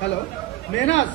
Hello Mehnaz,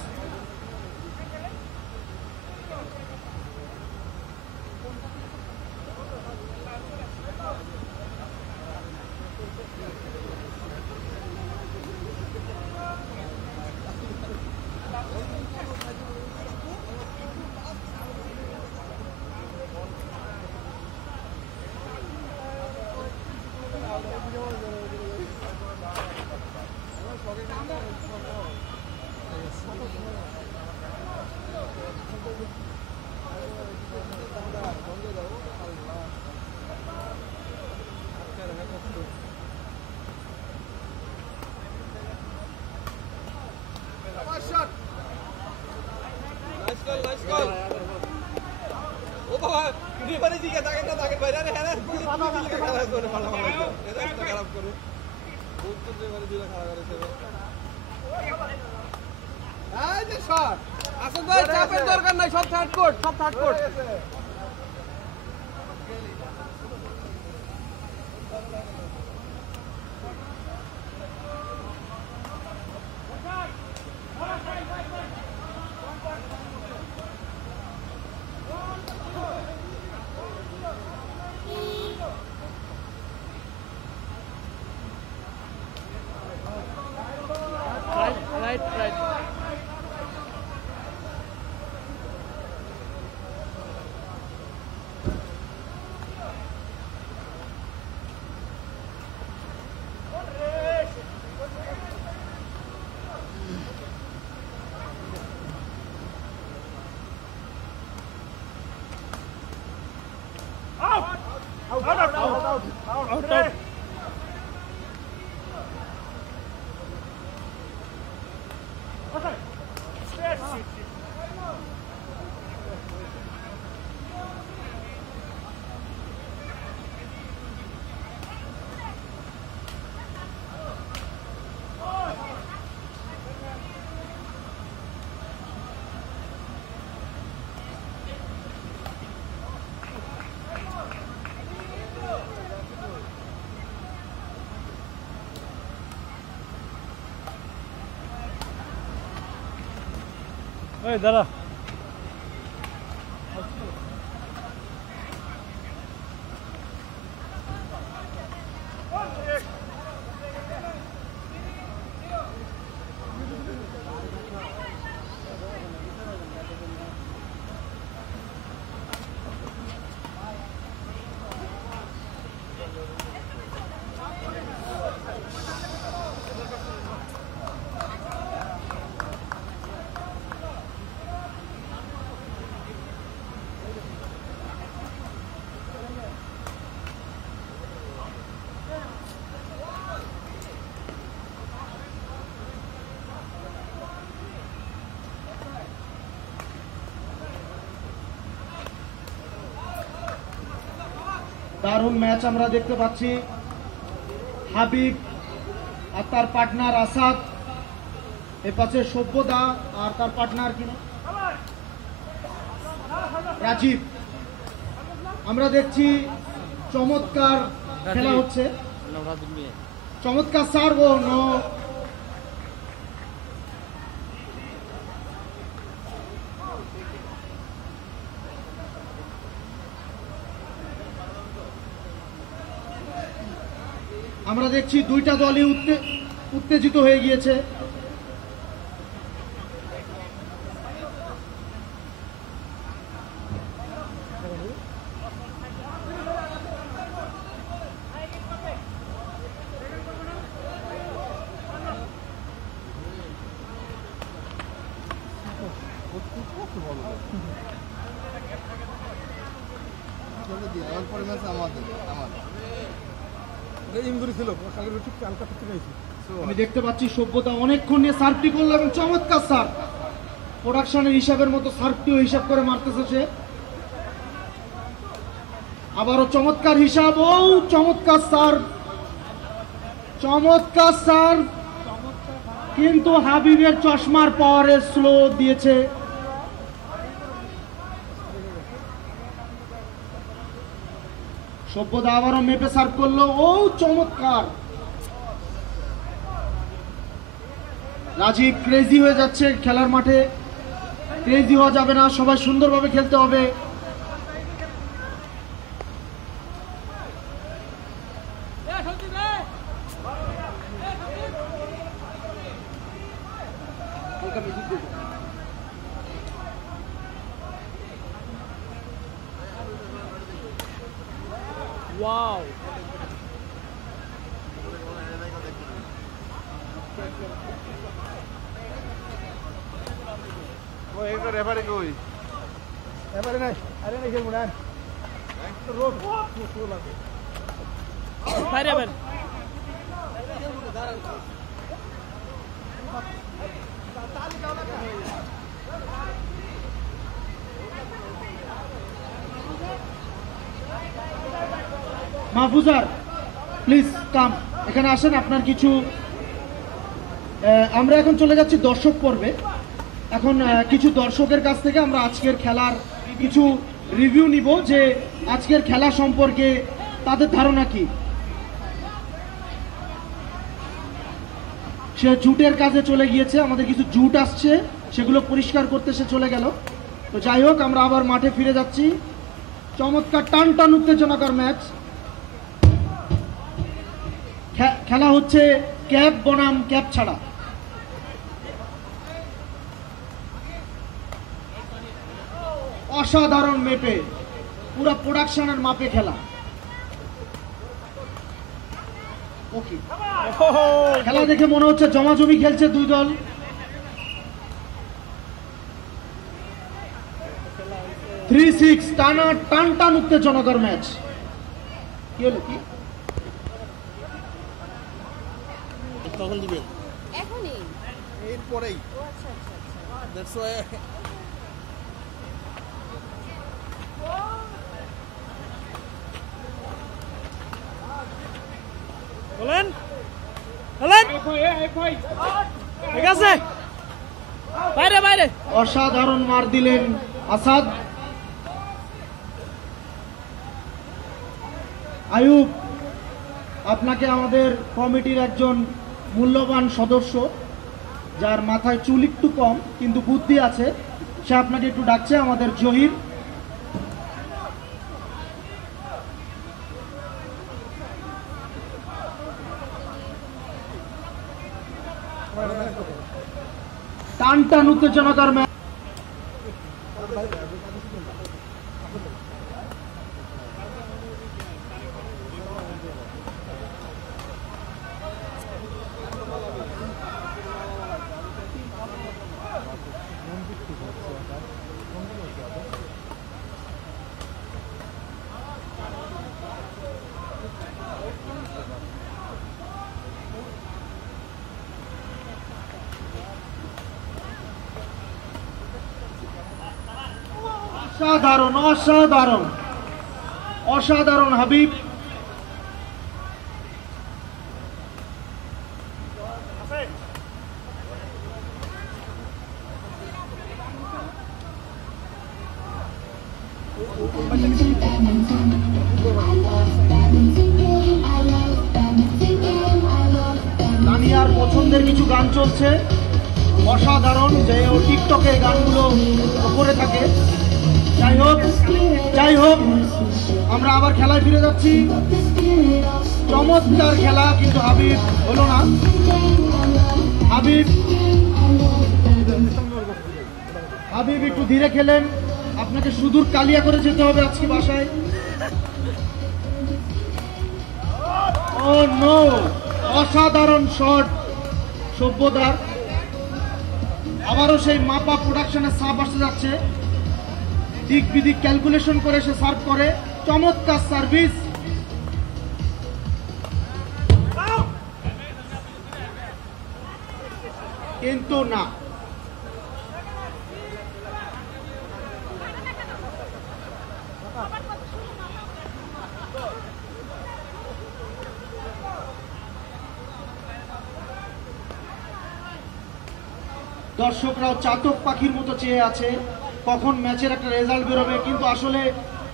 দরকার নাই, সব থার্ড কোর্ট, সব থার্ড কোর্ট। Right right. দাঁড়া, দারুণ ম্যাচ আমরা দেখতে পাচ্ছি। হাবিব আর তার পার্টনার আসাদ, এ পাশে সভ্যদা আর তার পার্টনার কিনা রাজীব। আমরা দেখছি চমৎকার খেলা হচ্ছে, চমৎকার সার্ভ ও নো। আমরা দেখছি দুইটা দলই উত্তেজিত হয়ে গিয়েছে। আমি দেখতে পাচ্ছি সভ্যতা অনেকক্ষণ নিয়ে সার্ভটি করলো এবং চমৎকার সার্ভ, প্রোডাকশনের হিসাবের মতো সার্ভটিও হিসাব করে মারতেছে সে। আবারও চমৎকার হিসাব, ও চমৎকার সার্ভ, চমৎকার সার্ভ, কিন্তু হাবিবের চশমার পাওয়ারে স্লো দিয়েছে। সভ্যতা আবারও মেপে সার্ভ করলো, ও চমৎকার। রাজীব ক্রেজি হয়ে যাচ্ছে খেলার মাঠে, ক্রেজি হওয়া যাবে না, সবাই সুন্দরভাবে খেলতে হবে। Wow. রেফারি কই? এবারে নাই, আরে নাই খেলবো না। রোড বাইরে যাবেন। মাহফুজার প্লিজ কাম, এখানে আসেন। আপনার কিছু আমরা এখন চলে যাচ্ছি দর্শক পর্বে। এখন কিছু দর্শকের কাছ থেকে আমরা আজকের খেলার কিছু রিভিউ নিব, যে আজকের খেলা সম্পর্কে তাদের ধারণা কি। সে জুটের কাজে চলে গিয়েছে, আমাদের কিছু জুট আসছে, সেগুলো পরিষ্কার করতে সে চলে গেল। তো যাই হোক, আমরা আবার মাঠে ফিরে যাচ্ছি। চমৎকার টান টান উত্তেজনাকর ম্যাচ। খেলা হচ্ছে ক্যাপ বনাম ক্যাপ ছাড়া। অসাধারণ মেপে, পুরো প্রোডাকশনের মাপে খেলা। ওকে, খেলা দেখে মনে হচ্ছে জমাজমি খেলছে দুই দল। থ্রি সিক্স টানা টান টান উত্তেজনাকর ম্যাচ। কি হলো কি? তখন দিবে এখনই? এরপরেই। ও আচ্ছা আচ্ছা আচ্ছা। That's why. বলেন বলেন, ঠিক আছে, বাইরে বাইরে। অসাধারণ মার দিলেন আসাদ। আয়ুব, আপনাকে আমাদের কমিটির একজন মূল্যবান সদস্য, যার মাথায় চুল একটু কম কিন্তু বুদ্ধি আছে, সে আপনাকে একটু ডাকছে, আমাদের জহির। টান টান উত্তেজনাকর ম্যাচ। অসাধারণ অসাধারণ অসাধারণ হাবিব। দানিয়ার পছন্দের কিছু গান চলছে, অসাধারণ, যে ও টিকটকে গানগুলো করে থাকে। যাই হোক, আমরা আবার খেলায় ফিরে যাচ্ছি। চমৎকার খেলা, কিন্তু হাবিব হলো না। হাবিব একটু ধীরে খেলেন, আপনাকে সুদূর কালিয়া করে যেতে হবে আজকে বাসায়। ও নো, অসাধারণ শট সভ্যতার। আবারও সেই মাপা প্রোডাকশনের সাপ আসতে যাচ্ছে, দিক বিদিক ক্যালকুলেশন করে সে সার্ভ করে। চমৎকার সার্ভিস, কিন্তু না। দর্শকরাও চাতক পাখির মতো চেয়ে আছে কখন ম্যাচের একটা রেজাল্ট বেরোবে, কিন্তু আসলে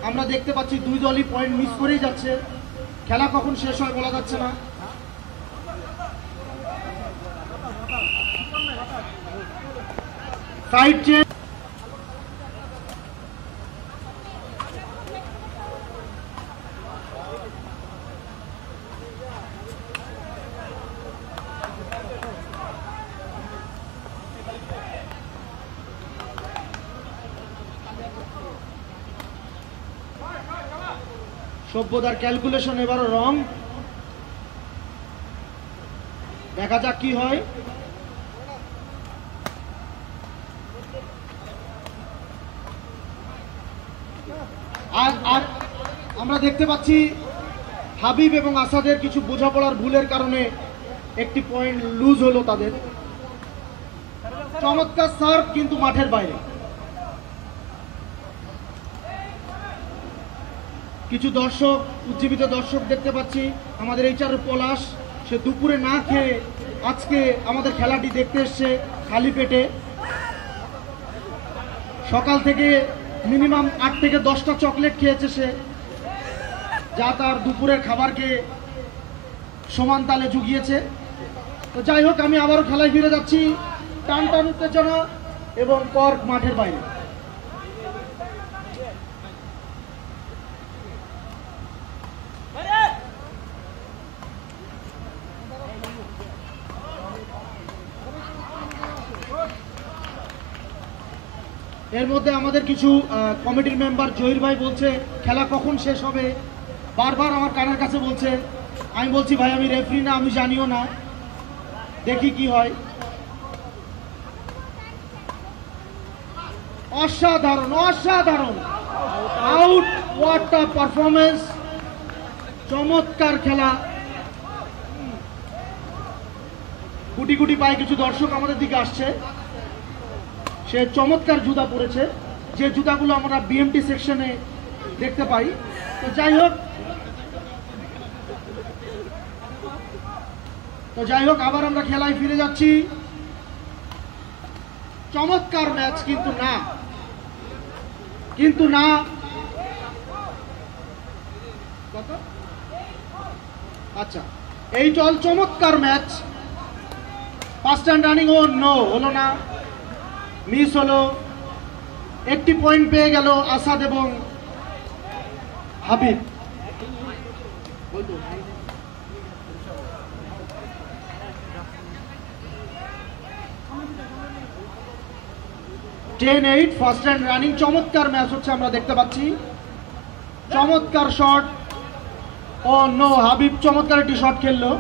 আমরা দেখতে পাচ্ছি দুই দলই পয়েন্ট মিস করেই যাচ্ছে। খেলা কখন শেষ হয় বলা যাচ্ছে না। Side change. সভ্যতার ক্যালকুলেশন এবারও রং। দেখা যাক কি হয়। আর আমরা দেখতে পাচ্ছি হাবিব এবং আসাদের কিছু বোঝাপড়ার ভুলের কারণে একটি পয়েন্ট লুজ হলো তাদের। চমৎকার সার্ভ কিন্তু মাঠের বাইরে। কিছু দর্শক, উজ্জীবিত দর্শক দেখতে পাচ্ছি। আমাদের এইচআর পলাশ, সে দুপুরে না খেয়ে আজকে আমাদের খেলাটি দেখতে এসছে খালি পেটে। সকাল থেকে মিনিমাম 8 থেকে 10টা চকলেট খেয়েছে সে, যা তার দুপুরের খাবারকে সমান তালে জুগিয়েছে। তো যাই হোক, আমি আবারও খেলায় ফিরে যাচ্ছি। টান টান উত্তেজনা এবং কর্ক মাঠের বাইরে। এর মধ্যে আমাদের কিছু কমিটির মেম্বার জহির ভাই বলছে খেলা কখন শেষ হবে, বারবার আমার কানের কাছে বলছে। আমি বলছি ভাই আমি রেফারি না, আমি জানিও না, দেখি কি হয়। অসাধারণ অসাধারণ আউট, হোয়াট আ পারফরমেন্স, চমৎকার খেলা। গুটি গুটি পায়ে কিছু দর্শক আমাদের দিকে আসছে। সে চমৎকার জুতা পরেছে, যে জুতাগুলো আমরা বিএমটি সেকশনে দেখতে পাই। তো যাই হোক আবার আমরা খেলায় ফিরে যাচ্ছি। চমৎকার ম্যাচ, কিন্তু না আচ্ছা, এই চমৎকার ম্যাচ। ফার্স্ট হ্যান্ড রানিং, ও নো, হলো না, মিস হলো। একটি পয়েন্ট পেয়ে গেল আসাদ এবং হাবিব। 10-8 first hand running. চমৎকার ম্যাচ হচ্ছে, আমরা দেখতে পাচ্ছি। চমৎকার শট, ও নো, হাবিব চমৎকার একটি শট খেললো।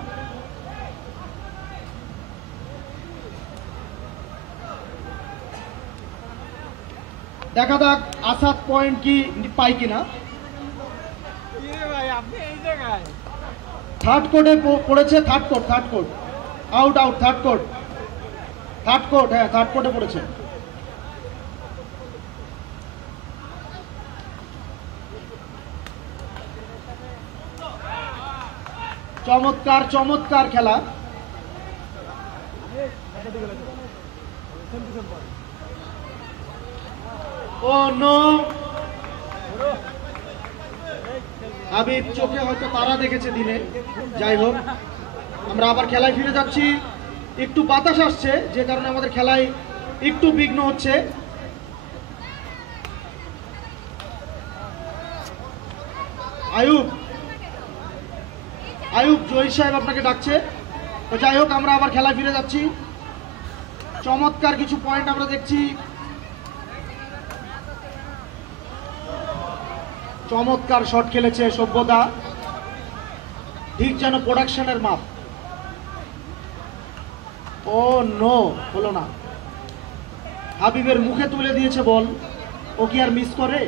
দেখা যাক আসাদ পয়েন্ট কি পাই কিনা। থার্ড কোর্টে পড়েছে, third court out, third court, হ্যাঁ থার্ড কোর্টে পড়েছে। চমৎকার খেলা। ও নো, হাবিব চোখে হয়তো তারা দেখেছে দিনে। যাই হোক, আমরা আবার খেলায় ফিরে যাচ্ছি। একটু বাতাস আসছে, যে কারণে আমাদের খেলায় একটু বিঘ্ন হচ্ছে। আয়ুব জহির সাহেব আপনাকে ডাকছে। তো যাই হোক, আমরা আবার খেলায় ফিরে যাচ্ছি। চমৎকার কিছু পয়েন্ট আমরা দেখছি। চমৎকার শট খেলেছে সভ্যতা, ঠিক যেন প্রোডাকশনের মাপ। ও নো, হলো না। হাবিবের মুখে তুলে দিয়েছে বল, ও কি আর মিস করে?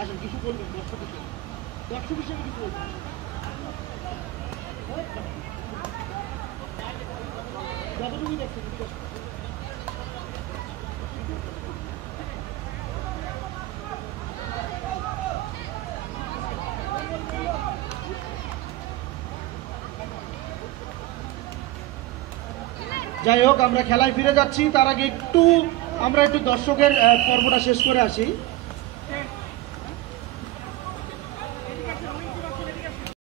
আসেন, কিছু বলবেন দর্শক হিসেবে কিছু বলবেন। যাই হোক, আমরা খেলায় ফিরে যাচ্ছি। তার আগে আমরা একটু দর্শকের পর্বটা শেষ করে আসি।